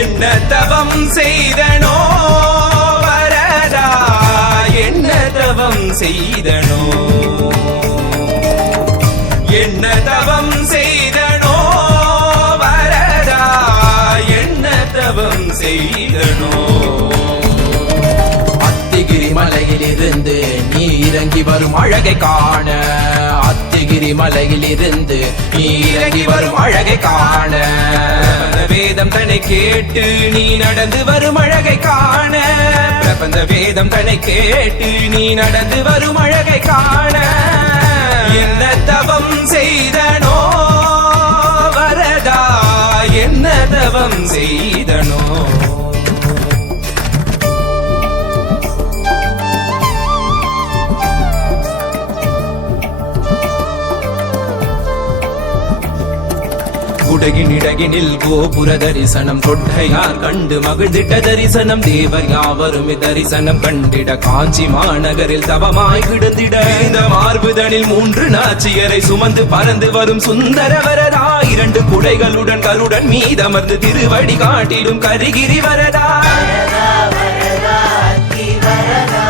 என்ன தவம் செய்தனோ வரதா, என்ன தவம் செய்தனோ, என்ன தவம் செய்தனோ வரதா, என்ன தவம் செய்தனோ. அத்திகிரி மலையிலிருந்து நீ இறங்கி வரும் அழகை காண, அத்திகிரி மலையிலிருந்து நீ இறங்கி வரும் அழகை காண, வேதம் தன்னை கேட்டு நீ நடந்து வரும் அழகை காண, பிரபந்த வேதம் தன்னை கேட்டு நீ நடந்து வரும் அழகை காண. என்ன தவம் செய்தனோ வரதா, என்ன தவம் செய்தனோ. குடகினிடகினில் கோபுர தரிசனம், கொட்டையார் கண்டு மகிழ்ந்திட்ட தரிசனம், தேவர் யாவரும் தரிசனம் கண்டிட, காஞ்சி மாநகரில் தவமாய் கிடந்திட, இந்த மார்புதனில் 3 நாச்சியரை சுமந்து பறந்து வரும் சுந்தர வரதா, 2 குடைகளுடன் கருடன் மீதமர்ந்து திருவடி காட்டிடும் கரிகிரி வரதா. வரதா வரதா அத்தி வரதா